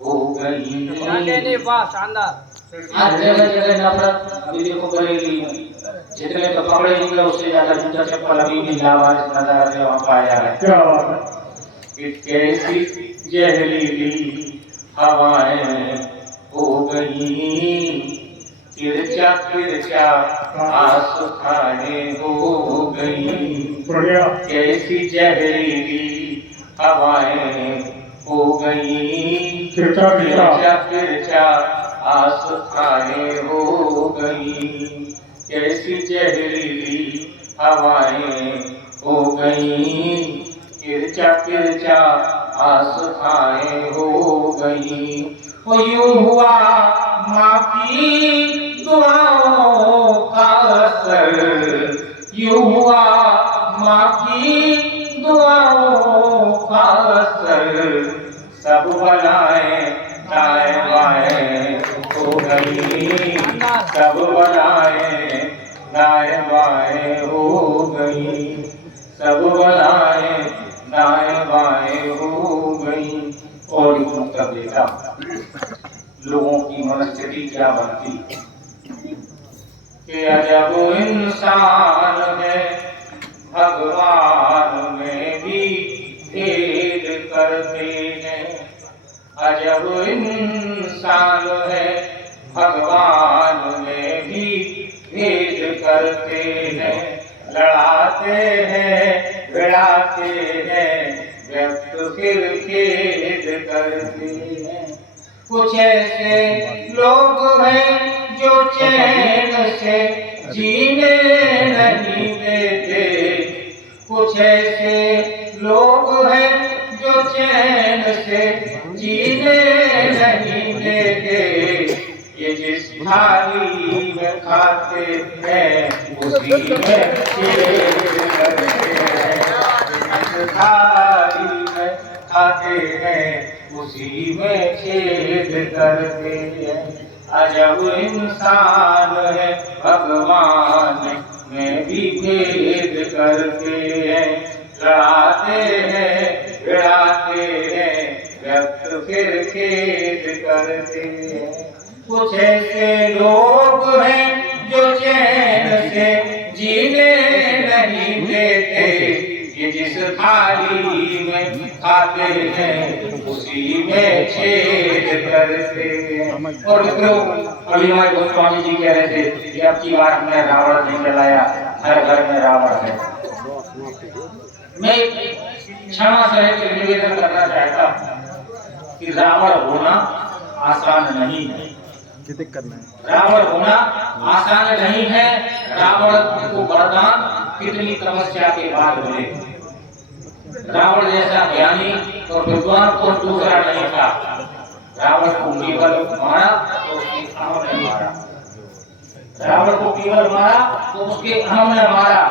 हो गई। नहीं, वाह शानदार। हर जगह जगह नफरत अभी देखो बरेली में जितने तो कपड़े निकले उससे ज्यादा जूता चप्पल अभी भी लावारिस नजारा में वहां पाया जा रहा है। क्या बात है। कि कैसी जहरीली हवाएं हो गई, तिरछा तिरछा आंसुखाने हो गई। बढ़िया। कैसी जहरीली हवाएं हो गई, तिरछा तिरछा तिरछा आंसुखाने हो गई। कैसी जहरीली हवाएं हो गई, तिरछा तिरछा आंसुखाएं हो गई। वो यूं हुआ माँ की दुआओं का असर, यूं हुआ माँ की दुआओं का असर। सब बलाएं दाएं बाएं हो गई, सब बलाएं दाएं बाएं हो गई, सब बलाएं दाएं बाएं हो गई। और तब देखा लोगों की मनस्थिति क्या बनती कि अजब इंसान है, भगवान में भी भेद करते हैं। अजब इंसान है, भगवान में भी भेद करते हैं। लड़ाते हैं भिड़ाते हैं, व्यक्त फिर खेद करते हैं। कुछ ऐसे लोग हैं जो चैन से जीने नहीं देते, कुछ ऐसे लोग हैं जो चैन से जीने नहीं देते। ये जिस थाली में खाते हैं उसी में छेद करते हैं, जिस थाली में खाते हैं उसी में छेद करते हैं। अजब इंसान है, भगवान में भी भेद करते हैं। लड़ाते हैं भिड़ाते हैं, व्यक्त फिर खेद करते हैं। कुछ ऐसे लोग हैं जो चैन से जीने नहीं देते, ये जिस थाली में खाते हैं उसी में छेद करते हैं। और मित्रों, अभी हमारे गोस्वामी जी कह रहे थे कि अब की बार हमने रावण नहीं जलाया, हर घर में रावण है। मैं क्षमा सहित निवेदन करना चाहता हूँ कि रावण होना आसान नहीं है, रावण होना आसान नहीं है। रावण को वरदान कितनी तपस्या के बाद मिले। रावण जैसा ज्ञानी और विद्वान को दूसरा नहीं था। रावण को केवल मारा तो उसके अहम ने मारा, रावण को केवल मारा तो उसके अहम ने मारा।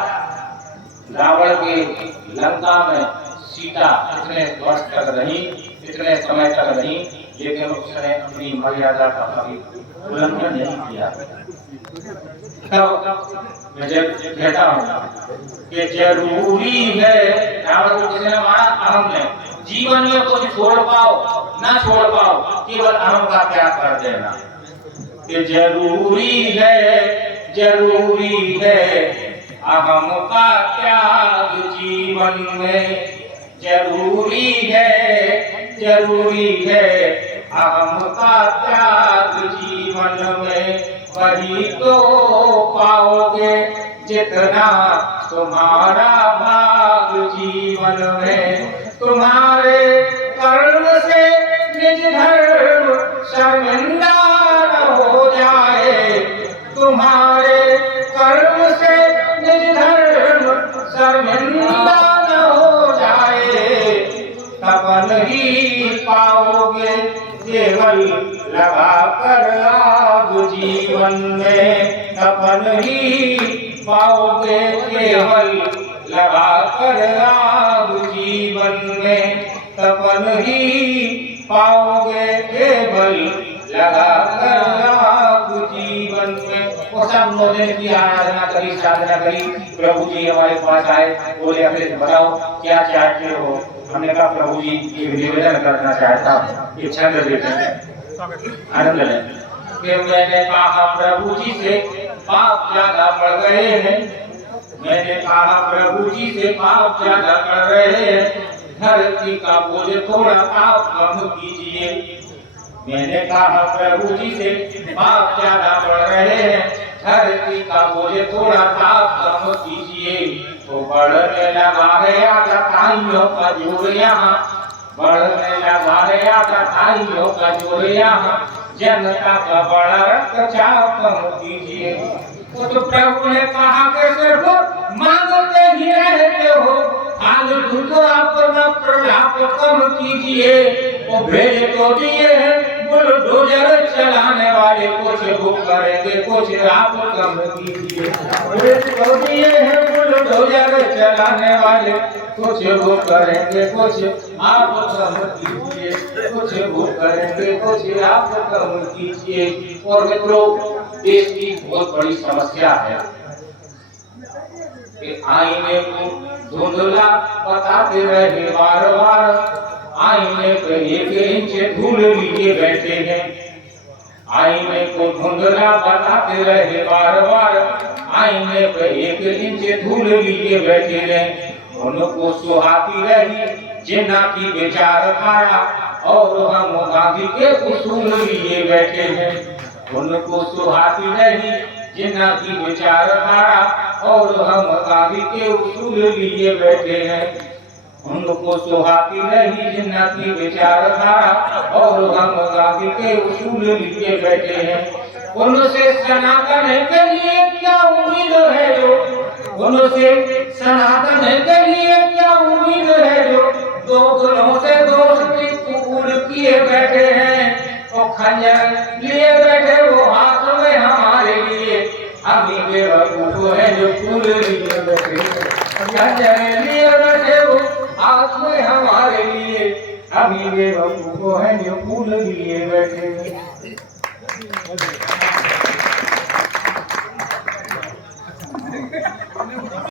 रावण के लंका में सीता इतने वर्ष तक रही, इतने समय तक रही, लेकिन उसने अपनी मर्यादा का कभी उल्लंघन नहीं किया। मैं जब कहता हूँ कि जरूरी है, रावण को किसने मारा? अहम ने। जीवन में कुछ छोड़ पाओ ना छोड़ पाओ, केवल अहम का त्याग कर देना। कि जरूरी है, जरूरी है अहम का त्याग जीवन में। जरूरी है, जरूरी है अहम का त्याग जीवन में। वही तो पाओगे जितना तुम्हारा भाग जीवन में। तुम्हारे कर्म से निज धर्म शर्मिंदा न हो जाए, तुम्हारे कर्म से निज धर्म शर्मिंदा न हो जाए। तपन ही पाओगे केवल लगा कर आग जीवन में। तपन ही पाओगे केवल लगा कर आग जीवन में। तपन ही पाओगे केवल लगा कर आग जीवन में। और सब लोगों की आराधना करी, साधना करी। प्रभु जी हमारे पास आए, बोले अखिलेश बताओ क्या चाहते हो? हमने कहा प्रभु जी एक निवेदन करना चाहता हूँ, ये छंद देते हैं, आनंद लें। कि मैंने कहा प्रभु जी से पाप ज्यादा बढ़ गए हैं, मैंने कहा प्रभु जी से पाप ज्यादा बढ़ रहे हैं, धरती का बोझ थोड़ा आप कम कीजिए। मैंने कहा प्रभु जी से पाप ज्यादा बढ़ रहे हैं, धरती का बोझ थोड़ा आप कम कीजिए। तो बढ़ने लगा है आकाइयों का जोर यहाँ, बढ़ने लगा है आकाइयों का जोर यहाँ, जनता का बड़ा रक्तचाप कम कीजिए। तो प्रभु ने कहा कि सिर्फ मांगते ही रहते हो, फालतू को अपना प्रलाप कम कीजिए। वो भेज तो दिए हैं बुलडोजर चलाने वाले, कुछ वो करेंगे कुछ आप कम कीजिए। भेज तो दिए हैं बुलडोजर चलाने वाले, कुछ वो करेंगे कुछ आप कम कीजिए, कुछ वो करेंगे कुछ आप कम कीजिए। और मित्रों, देश की बहुत बड़ी समस्या है कि आईने को धुंधला बताते रहे बार बार, आईने पे एक इंच धूल लिए बैठे हैं, आईने को धुंधला बताते रहे बार बार, आईने पे एक इंच धूल लिए बैठे हैं। उनको सुहाती रही जिन्ना की विचारधारा, और हम गांधी के उसूल लिए बैठे हैं। उनको सुहाती रही जिन्ना की विचारधारा, और हम गांधी के उसूल लिए बैठे हैं। उनको सुहाती रही जिन्ना की विचारधारा, और हम गांधी के उसूल लिए बैठे हैं। उनसे सनातन के लिए क्या उम्मीद है जो, उनसे सनातन के लिए क्या उम्मीद है जो, दो गुणों से दोस्ती कबूल किए बैठे हैं। और खंजर लिए बैठे वो हाथ में हमारे लिए, अभी बेवकूफ है जो फूल लिए बैठे हैं। खंजर लिए बैठे वो हाथ में हमारे लिए, अभी बेवकूफ है जो फूल लिए बैठे हैं।